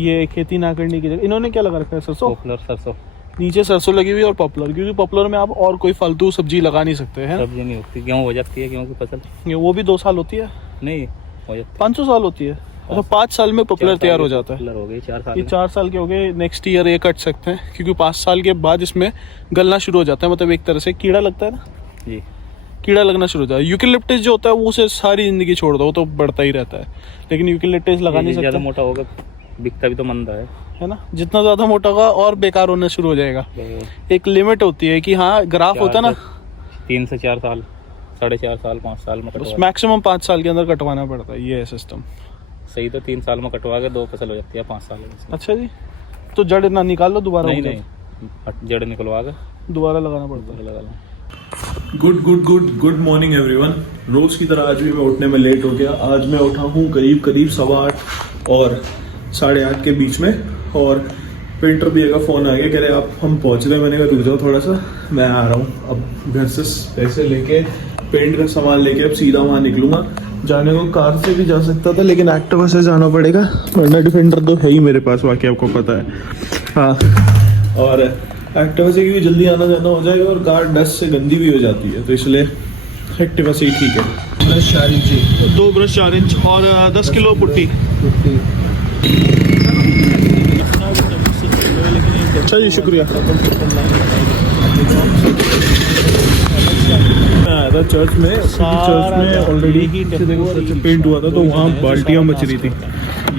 ये खेती ना करने की जगह इन्होंने क्या लगा रखा है? सरसों, पॉपुलर सरसों। नीचे सरसों लगी हुई और पॉपुलर, क्योंकि पॉपुलर में आप और कोई फालतू सब्जी लगा नहीं सकते हैं। सब्जी नहीं होती, गेहूँ हो जाती है, गेहूँ की फसल। ये वो भी 2 साल होती है? नहीं हो जाती, 500 साल होती है। अच्छा, 5 साल में पॉपुलर तैयार हो जाता है। पॉपुलर हो गई 4 साल। ये 4 साल के हो गए, नेक्स्ट ईयर ये कट सकते हैं, क्योंकि 5 साल के बाद इसमें गलना शुरू हो जाता है। मतलब एक तरह से कीड़ा लगता है ना जी, कीड़ा लगना शुरू हो जाता है। यूकेलिप्टस जो होता है वो उसे सारी जिंदगी छोड़ दो, वो तो बढ़ता ही रहता है, लेकिन यूकेलिप्टस लगा नहीं ज़्यादा सकते, मोटा होगा बिकता भी तो मंदा है ना। जितना ज्यादा मोटा होगा और बेकार होना शुरू हो जाएगा। एक लिमिट होती है कि हाँ, ग्राफ होता है ना, 3 से 4 साल, 4.5 साल, 5 साल में कटवा। मैक्सिमम 5 साल के अंदर कटवाना पड़ता है, ये है सिस्टम। सही तो 3 साल में कटवा के 2 फसल हो जाती है 5 साल में। अच्छा जी, तो जड़ ना निकाल लो दोबारा? नहीं, जड़ निकलवा के दोबारा लगाना पड़ता है। लगा लो। Good morning everyone. रोज की तरह आज भी मैं उठने में लेट हो गया। आज मैं उठा हूँ करीब 8:15 और 8:30 के बीच में, और पेंटर भैया का फोन आ गया, कह रहे आप हम पहुंच रहे हैं। मैंने कहा रुक जाओ थोड़ा सा, मैं आ रहा हूँ। अब घर से पैसे लेके पेंट का सामान लेके अब सीधा वहाँ निकलूंगा। जाने को कार से भी जा सकता था, लेकिन एक्टिवा से जाना पड़ेगा, वरना डिफेंडर तो है ही मेरे पास, बाकी आपको पता है। हाँ, और एक्टिवा से भी जल्दी आना जाना हो जाएगा, और कार डस्ट से गंदी भी हो जाती है, तो इसलिए एक्टिवा से ही ठीक है। ब्रश 4 इंच, 2 ब्रश 4 इंच और 10 किलो पुट्टी। अच्छा जी, शुक्रिया। मैं आया था चर्च में ऑलरेडी ही पेंट हुआ था, तो वहाँ बाल्टियाँ बच रही थी।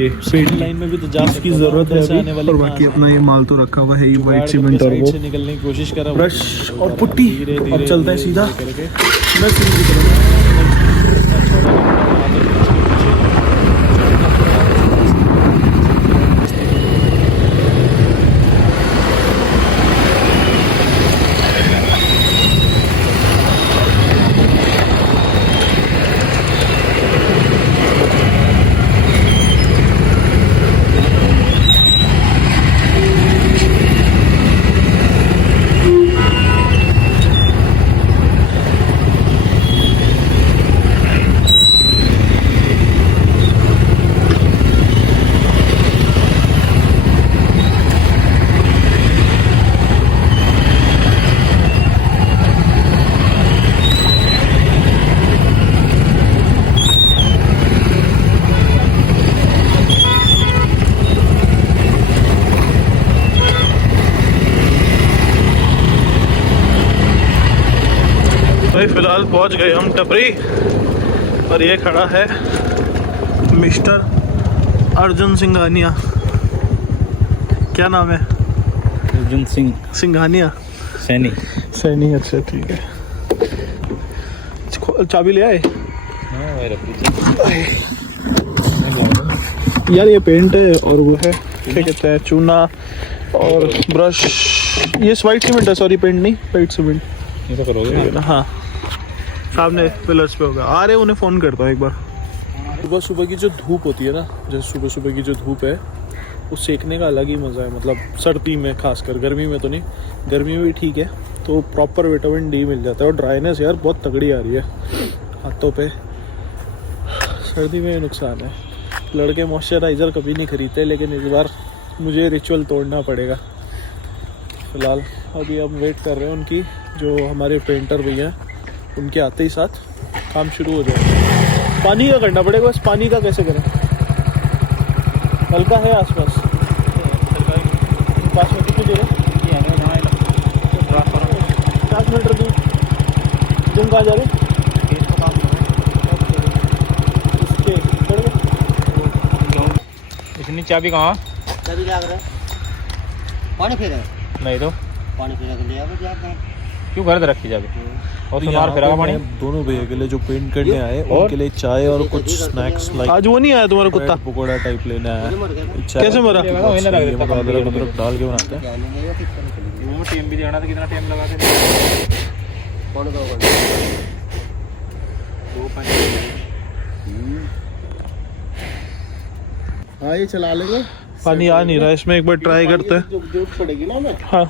ये पेंट लाइन में भी तो जा की जरूरत है अभी, और बाकी अपना ये माल तो रखा हुआ है ही, व्हाइट सीमेंट और वो निकलने की कोशिश कर रहा हूँ। ब्रश और पुट्टी। अब चलते हैं सीधा भाई। फिलहाल पहुंच गए हम टपरी, और ये खड़ा है मिस्टर अर्जुन सिंघानिया। क्या नाम है? अर्जुन सिंघानिया सैनी। अच्छा ठीक है, चाबी ले आए यार। ये पेंट है, और वो है क्या कहते हैं, चूना और ब्रश। ये व्हाइट सीमेंट है, सॉरी पेंट नहीं, व्हाइट सीमेंट। ये तो करोगे ना? हाँ, सामने पिलर्स पे होगा। आ रहे, उन्हें फ़ोन करता हूँ एक बार। सुबह सुबह की जो धूप होती है ना, जैसे सुबह की जो धूप है, वो सेकने का अलग ही मज़ा है। मतलब सर्दी में खासकर, गर्मी में तो नहीं, गर्मी में भी ठीक है, तो प्रॉपर विटामिन डी मिल जाता है। और ड्राइनेस यार बहुत तगड़ी आ रही है हाथों पे, सर्दी में नुकसान है। लड़के मॉइस्चराइज़र कभी नहीं खरीदते, लेकिन इस बार मुझे रिचुअल तोड़ना पड़ेगा। फ़िलहाल अभी हम वेट कर रहे हैं उनकी, जो हमारे पेंटर भैया हैं, उनके आते ही साथ काम शुरू हो जाएगा। पानी का करना पड़ेगा, बस पानी का कैसे करें? हल्का है आसपास, पास में कितनी देर है? 50 मीटर दूर। तुम कहाँ जा रहे? इतनी चाबी कहाँ? चाबी लग रहा है, पानी फेरा नहीं तो पानी फेरा के ले आओ जाते हैं। क्यों घर पे रखी जाबी? और तो सुनार फेरा का पानी। दोनों भैया के लिए जो पेंट करने आए, उनके लिए चाय और कुछ स्नैक्स लाइक आज वो नहीं आया तुम्हारा कुत्ता? पकौड़ा टाइप लेना है। कैसे मरा? अदरक डाल के बनाते हैं। टाइम भी देना था, कितना टाइम लगा के? कौन दो हाँ, ये चला लेंगे। पानी आ नहीं रहा, इसमें एक बार ट्राई करते हैं। जरूरत पड़ेगी ना हमें। हाँ,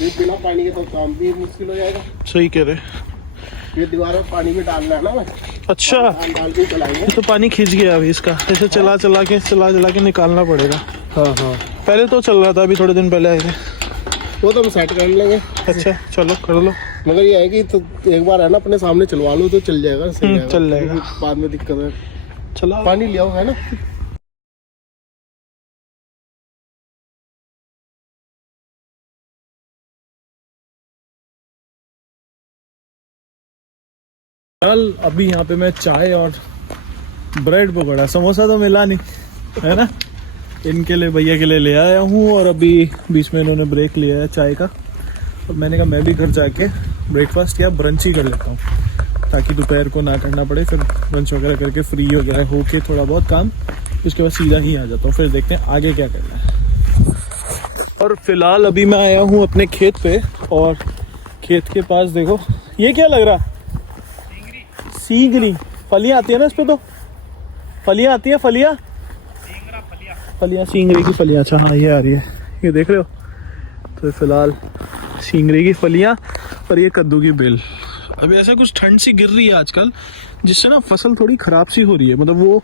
ये बिना पानी के तो काम भी मुश्किल हो जाएगा। सही कह रहे। ये दीवार में पानी में डालना है ना, अच्छा, डाल के चलाएंगे। ये तो पानी खींच गया अभी इसका, ऐसे चला चला के निकालना पड़ेगा। हाँ हाँ, पहले तो चल रहा था, अभी थोड़े दिन पहले आए थे। वो तो हम सेट कर लेंगे। अच्छा चलो कर लो। मगर ये है कि तो एक बार है ना अपने सामने चलवा लो तो चल जाएगा, सही जाएगा। चल जाएगा। क्योंकि बाद में दिक्कत है। चला पानी लिया है ना। कल अभी यहाँ पे मैं चाय और ब्रेड पकौड़ा, समोसा तो मिला नहीं है ना, इनके लिए भैया के लिए ले आया हूँ। और अभी बीच में इन्होंने ब्रेक लिया है चाय का, और मैंने कहा मैं भी घर जाके ब्रेकफास्ट या ब्रंच ही कर लेता हूँ, ताकि दोपहर को ना करना पड़े। फिर ब्रंच वगैरह करके फ्री वगैरह होके थोड़ा बहुत काम, उसके बाद सीधा ही आ जाता हूँ। फिर देखते हैं आगे क्या करना है। और फिलहाल अभी मैं आया हूँ अपने खेत पे, और खेत के पास देखो ये क्या लग रहा, सींगरी फलियाँ आती है ना इस पे, तो फलियाँ आती है, फलियाँ सींगरी की फलियाँ। अच्छा हाँ ये आ रही है, ये देख रहे हो। तो फिलहाल सींगरी की फलियाँ और ये कद्दू की बेल। अभी ऐसा कुछ ठंड सी गिर रही है आजकल, जिससे ना फसल थोड़ी खराब सी हो रही है, मतलब वो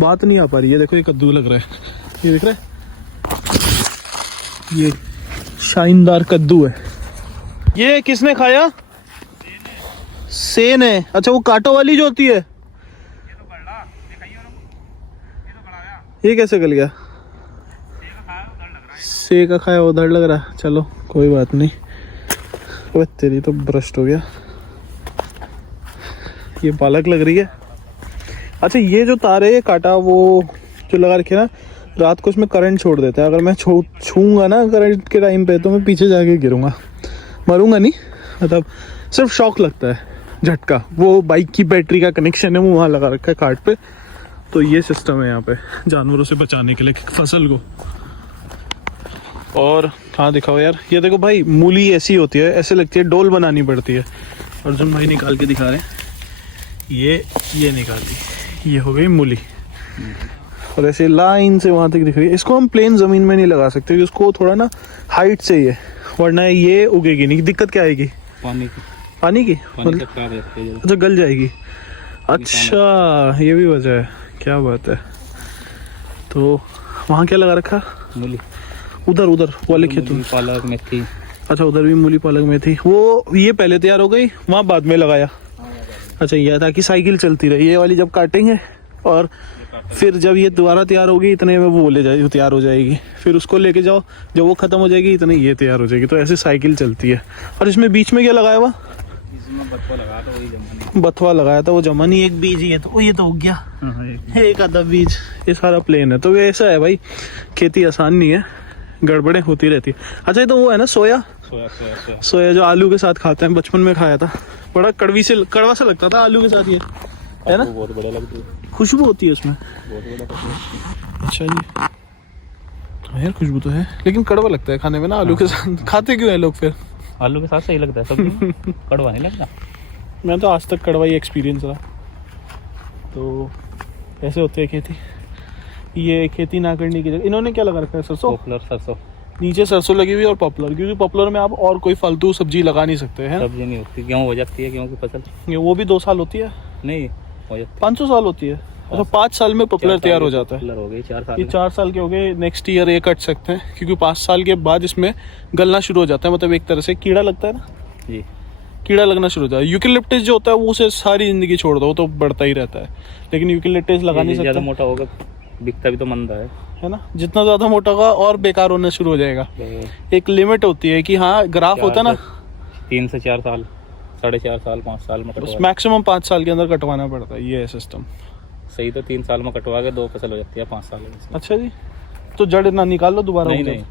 बात नहीं आ पा रही है। देखो ये कद्दू लग रहा है, ये देख रहे हैं, ये शानदार कद्दू है। ये किसने खाया? सेन है। अच्छा वो कांटों वाली जो होती है, ये कैसे गल गया? से का खाया उधर लग रहा। चलो कोई बात नहीं। ओए तेरी तो ब्रस्ट हो गया। ये पालक लग रही है। अच्छा ये जो तार है, ये कांटा वो जो लगा रखे ना, रात को इसमें करंट छोड़ देता है। अगर मैं छूंगा ना करंट के टाइम पे, तो मैं पीछे जाके गिरूंगा, मरूंगा नहीं, मतलब सिर्फ शॉक लगता है, झटका। वो बाइक की बैटरी का कनेक्शन है, वो वहाँ लगा रखा है कार्ड पे। तो ये सिस्टम है यहाँ पे जानवरों से बचाने के लिए फसल को। और हाँ दिखाओ यार, ये देखो भाई, मूली ऐसी होती है, ऐसे लगती है डोल बनानी पड़ती है। अर्जुन भाई निकाल के दिखा रहे हैं, ये निकाली, ये हो गई मूली। और ऐसे लाइन से वहाँ तक दिख रही है। इसको हम प्लेन ज़मीन में नहीं लगा सकते, इसको थोड़ा ना हाइट चाहिए, वरना ये उगेगी नहीं। दिक्कत क्या आएगी? पानी की अच्छा गल जाएगी। अच्छा ये भी वजह है, क्या बात है। तो वहाँ क्या लगा रखा? मूली। उधर वाले खेतों में पालक मेथी। अच्छा उधर भी मूली पालक में थी। वो ये पहले तैयार हो गई, वहाँ बाद में लगाया। अच्छा ये ताकि साइकिल चलती रहे। ये वाली जब काटेंगे और फिर जब ये दोबारा तैयार होगी, इतने में वो ले जाएगी, तैयार हो जाएगी। फिर उसको लेके जाओ, जब वो खत्म हो जाएगी इतने ये तैयार हो जाएगी। तो ऐसे साइकिल चलती है। और इसमें बीच में क्या लगाया हुआ? बथवा लगाया था, वो जमा नहीं, एक बीज ही है। तो ये तो हो गया एक आधा बीज। ये सारा प्लेन है। तो ये ऐसा है भाई, खेती आसान नहीं है, गड़बड़ें होती रहती है। अच्छा ये तो वो है ना सोया सोया जो आलू के साथ खाते हैं, बचपन में खाया था। बड़ा कड़वा सा लगता था आलू के साथ, ये है ना, बहुत बड़ा लगता है, खुशबू होती है उसमें। बहुत बड़ा। अच्छा जी हाँ यार, खुशबू तो है, लेकिन कड़वा लगता है खाने में ना आलू के साथ। खाते क्यों है लोग फिर? आलू के साथ सही लगता है सब्जी, कड़वा नहीं लगता। मैं तो आज तक कड़वा ही एक्सपीरियंस रहा। तो ऐसे होते है खेती। ये खेती ना करने की जगह इन्होंने क्या लगा रखा है? सरसों। पॉपुलर सरसों, नीचे सरसों लगी हुई है और पॉपुलर, क्योंकि पॉपुलर में आप और कोई फालतू सब्जी लगा नहीं सकते हैं। सब्जी नहीं होती, गेहूँ हो जाती है, गेहूँ की फसल। वो भी 2 साल होती है, नहीं हो जाती 500 साल होती है। अच्छा 5 साल में पॉपुलर तैयार हो जाता है। पॉपुलर हो गई 4 साल। ये 4 साल के हो गए, नेक्स्ट ईयर ये कट सकते हैं, क्योंकि 5 साल के बाद इसमें गलना शुरू हो जाता है। मतलब एक तरह से कीड़ा लगता है ना जी, कीड़ा लगना शुरू हो जाता है। यूकेलिप्टस जो होता है वो उसे सारी जिंदगी छोड़ दो, वो तो बढ़ता ही रहता है। लेकिन यूकेलिप्टस लगा नहीं ज़्यादा सकते, मोटा होगा बिकता भी तो मंदा है ना। जितना ज्यादा मोटा होगा और बेकार होना शुरू हो जाएगा। एक लिमिट होती है कि हाँ ग्राफ होता है ना, 3 से 4 साल, 4.5 साल, 5 साल में कटवा। मैक्सिमम 5 साल के अंदर कटवाना पड़ता है। ये है सिस्टम। सही तो 3 साल में कटवा के 2 फसल हो जाती है 5 साल में। अच्छा जी, तो जड़ ना निकाल लो दोबारा? नहीं,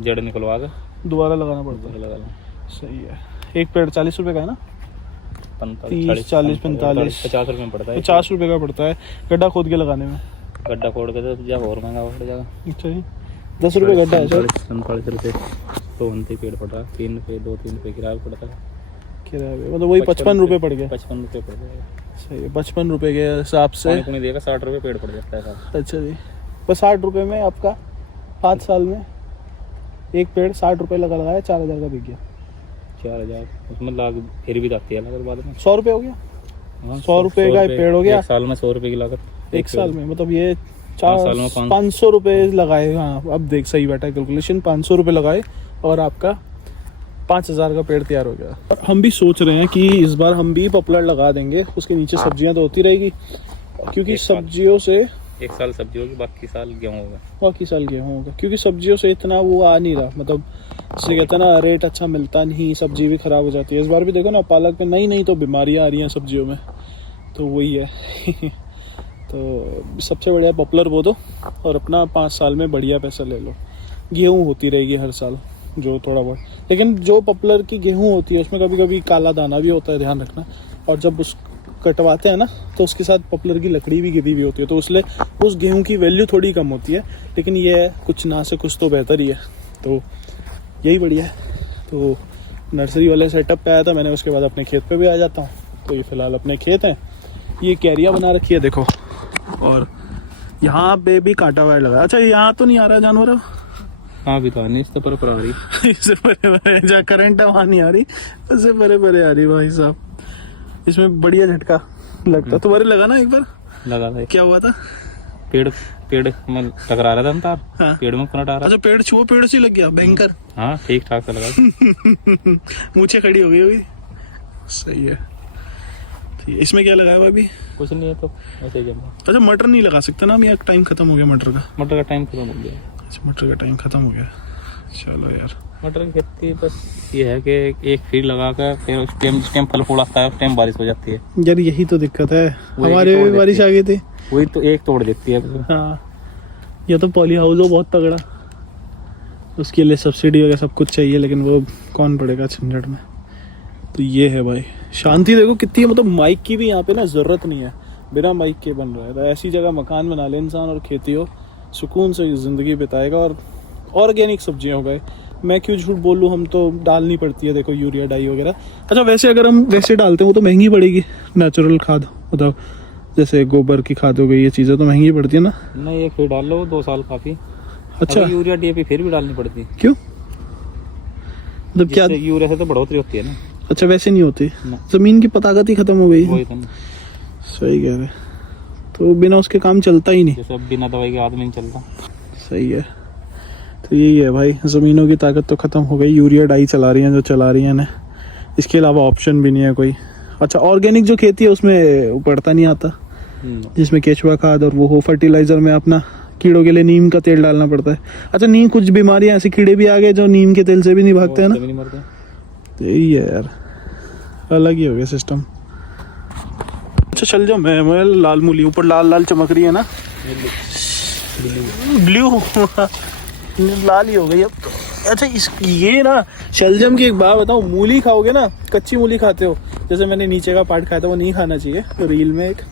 जड़ निकलवा के दोबारा लगाना पड़ता है। लगा लो। सही है। एक पेड़ 40 रुपए का है ना? 30, 40, 45, 50 रुपये में पड़ता है। 50 रुपए का पड़ता है गड्ढा खोद के लगाने में। गड्ढा खोद के तो जब और महंगा पड़ जाएगा। अच्छा जी, 10 रुपए गड्ढा है सर। 45 रुपये तो उनते पेड़ पड़ रहा है, 3 रुपये 2-3 रुपये किराया पड़ता है। किराया मतलब वही 55 रुपए पड़ गया। 55 रुपये पड़ जाएगा। सही है, 55 रुपए के हिसाब से पानी देगा 60 रुपये पेड़ पड़ जाता है साहब। अच्छा जी, बस 60 रुपए में आपका 5 साल में एक पेड़ 60 रुपए लगाया, 4000 का बिक गया। 4000 उसमें लाग फिर भी जाती है लागत बाद में। 100 रुपये हो गया, हाँ, 100 रुपये का पेड़ हो गया एक साल में 100 रुपये की लागत। एक साल में, मतलब ये 5 साल में 500 रुपये लगाए। हाँ अब देख सही बैठा है कैलकुलेशन, 500 रुपये लगाए और आपका 5000 का पेड़ तैयार हो गया। हम भी सोच रहे हैं कि इस बार हम भी पॉपुलर लगा देंगे, उसके नीचे सब्जियां तो होती रहेगी, क्योंकि सब्जियों से एक साल सब्जी होगी, बाकी साल गेहूँ होगा। बाकी साल गेहूँ होगा, क्योंकि सब्जियों से इतना वो आ नहीं रहा, मतलब जिसे कहते हैं ना रेट अच्छा मिलता नहीं, सब्जी भी खराब हो जाती है। इस बार भी देखो ना पालक में नई तो बीमारियाँ आ रही हैं सब्जियों में, तो वही है। तो सबसे बढ़िया पॉपुलर बो दो और अपना 5 साल में बढ़िया पैसा ले लो। गेहूँ होती रहेगी हर साल जो थोड़ा बहुत, लेकिन जो पॉपुलर की गेहूँ होती है उसमें कभी कभी काला दाना भी होता है, ध्यान रखना। और जब उस कटवाते हैं ना तो उसके साथ पॉपुलर की लकड़ी भी गिरी हुई होती है, तो उसलिए उस गेहूं की वैल्यू थोड़ी कम होती है, लेकिन ये है कुछ ना से कुछ तो बेहतर ही है, तो यही बढ़िया है। तो नर्सरी वाले सेटअप पे आया था मैंने, उसके बाद अपने खेत पे भी आ जाता हूँ। तो ये फिलहाल अपने खेत हैं, ये कैरिया बना रखी है देखो, और यहाँ पे भी कांटा वायर लगा। अच्छा यहाँ तो नहीं आ रहा जानवर? हाँ भी तो नहीं, इससे पर आ रही, इससे परे जहाँ करंट है वहाँ नहीं आ रही, इससे परे आ रही भाई साहब। इसमें बढ़िया झटका लगता। तुम्हारे लगा ना एक बार? लगा था। क्या हुआ था? पेड़ में टकरा रहा था हम तार। हाँ। पेड़ में करंट आ रहा। अच्छा पेड़ छुआ, पेड़ से लग गया भयंकर? हाँ ठीक ठाक से लगा। मूछें खड़ी हो गई होगी। सही है। ठीक है, इसमें क्या लगाया हुआ अभी? कुछ नहीं है तो ऐसे ही जमा। अच्छा मटर नहीं लगा सकते ना, अभी टाइम खत्म हो गया मटर का? मटर का टाइम खत्म हो गया। अच्छा मटर का टाइम खत्म हो गया, चलो यार। मटर की खेती बस ये है कि एक फीड लगा कर फिर उस टाइम फल फूल आता है, उस टाइम बारिश हो जाती है। यार यही तो दिक्कत है, हमारे भी बारिश आ गई थी, वही तो एक तोड़ देती है। हाँ ये तो पॉली हाउस हो बहुत तगड़ा, उसके लिए सब्सिडी वगैरह सब कुछ चाहिए, लेकिन वो कौन पड़ेगा झंझट में। तो ये है भाई, शांति देखो कितनी है, मतलब माइक की भी यहाँ पे ना जरूरत नहीं है, बिना माइक के बन रहा है। तो ऐसी जगह मकान बना ले इंसान और खेती हो, सुकून से जिंदगी बिताएगा। और ऑर्गेनिक सब्जियां हो गए, मैं क्यों झूठ बोलूँ, हम तो डालनी पड़ती है देखो यूरिया डाई वगैरह। अच्छा वैसे अगर हम वैसे डालते हैं वो तो महंगी पड़ेगी, नेचुरल खाद मतलब जैसे गोबर की खाद हो गई, ये चीज़ें तो महंगी पड़ती है ना? नहीं एक फीड डाल लो 2 साल काफी। अच्छा यूरिया डीएपी फिर भी डालनी पड़ती है। क्यों, मतलब क्या? यूरिया से तो बढ़ोतरी होती है ना। अच्छा वैसे नहीं होती, जमीन की ताकत ही खत्म हो गई। वही तो सही कह रहे, तो बिना उसके काम चलता ही नहीं, जैसे अब बिना दवाई के आदमी नहीं चलता। सही है। तो यही है भाई, ज़मीनों की ताकत तो ख़त्म हो गई, यूरिया डाई चला रही हैं जो चला रही हैं ना, इसके अलावा ऑप्शन भी नहीं है कोई। अच्छा ऑर्गेनिक जो खेती है उसमें पड़ता नहीं आता, जिसमें केचुआ खाद और वो हो, फर्टिलाइज़र में अपना कीड़ों के लिए नीम का तेल डालना पड़ता है। अच्छा नीम, कुछ बीमारियां ऐसे कीड़े भी आ गए जो नीम के तेल से भी नहीं भागते हैं ना, तो यही है यार, अलग ही हो गया सिस्टम। अच्छा चल जाओ, मैं लाल मूली ऊपर लाल लाल चमक रही है ना, ब्लू लाल ही हो गई अब तो। अच्छा ये ना शलजम की एक बात बताऊँ, मूली खाओगे ना, कच्ची मूली खाते हो, जैसे मैंने नीचे का पार्ट खाया था वो नहीं खाना चाहिए, तो रील में एक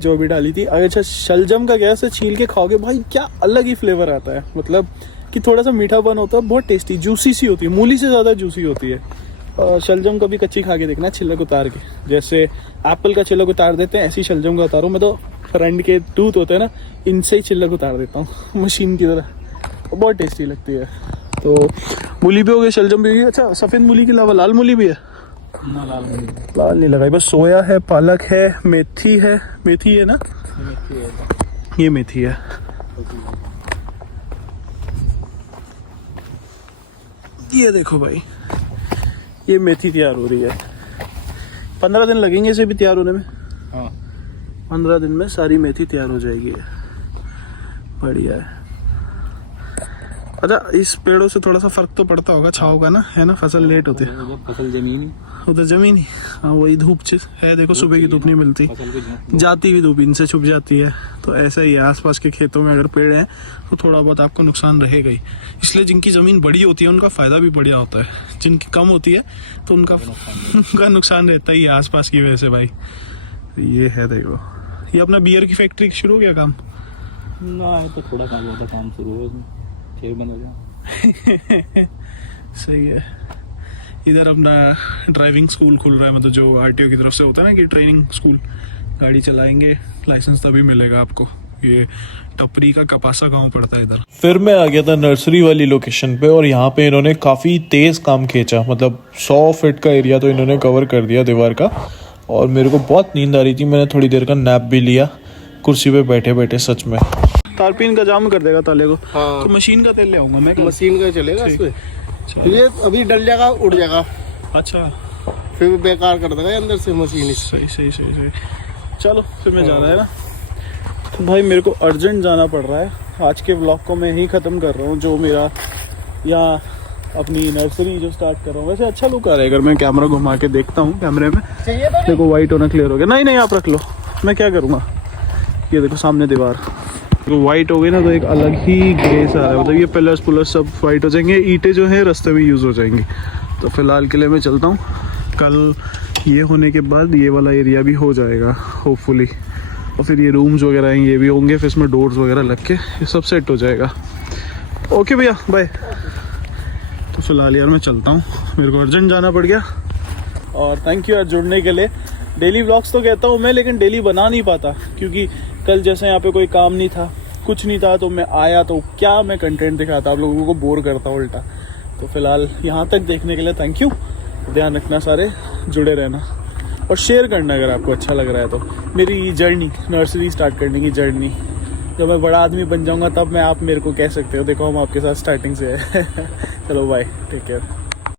जो भी डाली थी। अच्छा शलजम का क्या से छील के खाओगे भाई, क्या अलग ही फ्लेवर आता है, मतलब कि थोड़ा सा मीठापन होता है, बहुत टेस्टी, जूसी सी होती है, मूली से ज़्यादा जूसी होती है। और शलजम कभी कच्ची खा के देखना, छिलक उतार के, जैसे एप्पल का छिलक उतार देते हैं ऐसी शलजम का उतारो। मैं तो फ्रेंड के टूथ होते हैं ना, इनसे ही छिलक उतार देता हूँ मशीन की तरह, बहुत टेस्टी लगती है। तो मूली भी हो गई, शलजम भी हो गई। अच्छा सफ़ेद मूली के अलावा लाल मूली भी है ना? लाल नहीं लगाई, बस सोया है, पालक है, मेथी है, मेथी है ना, ये मेथी है। ये देखो भाई, ये मेथी तैयार हो रही है, 15 दिन लगेंगे इसे भी तैयार होने में। हाँ 15 दिन में सारी मेथी तैयार हो जाएगी, बढ़िया है। अच्छा इस पेड़ों से थोड़ा सा फर्क तो पड़ता होगा छाव का ना, है ना, फसल लेट होते हैं। फसल जमीन उधर जमीन ही, हाँ वही धूप है देखो, सुबह की धूप नहीं मिलती, जाती हुई धूप इनसे छुप जाती है। तो ऐसा ही है, आसपास के खेतों में अगर पेड़ हैं तो थोड़ा बहुत आपको नुकसान रहेगा ही, इसलिए जिनकी ज़मीन बड़ी होती है उनका फ़ायदा भी बढ़िया होता है, जिनकी कम होती है तो उनका नुकसान रहता ही है आसपास की वजह से भाई। ये है देखो, ये अपना बियर की फैक्ट्री शुरू हो गया काम ना, तो थोड़ा काम शुरू हो, फिर बंद हो गया। सही है। इधर अपना ड्राइविंग स्कूल खुल रहा है, मतलब जो आरटीओ की तरफ से होता है ना कि ट्रेनिंग स्कूल, गाड़ी चलाएंगे लाइसेंस तभी मिलेगा आपको, ये टपरी का कपासा गांव पड़ता है इधर। फिर मैं आ गया था नर्सरी वाली लोकेशन पे और यहाँ पे इन्होंने काफ़ी तेज़ काम खींचा, मतलब 100 फीट का एरिया तो इन्होंने कवर कर दिया दीवार का। और मेरे को बहुत नींद आ रही थी, मैंने थोड़ी देर का नैप भी लिया कुर्सी पे बैठे बैठे। सच में तारपीन का जाम कर देगा ताले को। हाँ। तो मशीन का तेल ले आऊँगा मैं। मशीन का चलेगा इसमें, ये अभी डल जाएगा, उड़ जाएगा, अच्छा फिर बेकार कर देगा अंदर से मशीन। सही सही सही सही। चलो फिर मैं जाना है ना। तो भाई मेरे को अर्जेंट जाना पड़ रहा है। आज के व्लॉग को मैं यहीं ख़त्म कर रहा हूँ, जो मेरा यहाँ अपनी नर्सरी जो स्टार्ट कर रहा हूँ। वैसे अच्छा लुक आ रहा है अगर मैं कैमरा घुमा के देखता हूँ कैमरे में। देखो वाइट होना क्लियर हो गया। नहीं नहीं आप रख लो, मैं क्या करूँगा। ये देखो सामने दीवार तो वाइट हो गई ना, तो एक अलग ही ग्रेस आ रहा है। मतलब ये पिलर्स पुलर्स सब वाइट हो जाएंगे, ईंटें जो है रास्ते में यूज़ हो जाएंगी। तो फिलहाल के लिए मैं चलता हूँ। कल ये होने के बाद ये वाला एरिया भी हो जाएगा होपफुली, और फिर ये रूम्स वगैरह हैं ये भी होंगे, फिर इसमें डोर्स वगैरह लग के ये सब सेट हो जाएगा। ओके भैया बाय। तो फिलहाल यार मैं चलता हूँ, मेरे को अर्जेंट जाना पड़ गया। और थैंक यू यार जुड़ने के लिए। डेली व्लॉग्स तो कहता हूँ मैं, लेकिन डेली बना नहीं पाता क्योंकि कल जैसे यहाँ पे कोई काम नहीं था, कुछ नहीं था, तो मैं आया तो क्या मैं कंटेंट दिखाता, आप लोगों को बोर करता उल्टा। तो फिलहाल यहाँ तक देखने के लिए थैंक यू। ध्यान रखना सारे, जुड़े रहना और शेयर करना अगर आपको अच्छा लग रहा है तो। मेरी जर्नी, नर्सरी स्टार्ट करने की जर्नी, जब मैं बड़ा आदमी बन जाऊँगा तब मैं आप मेरे को कह सकते हो देखो हम आपके साथ स्टार्टिंग से है। चलो बाय, टेक केयर।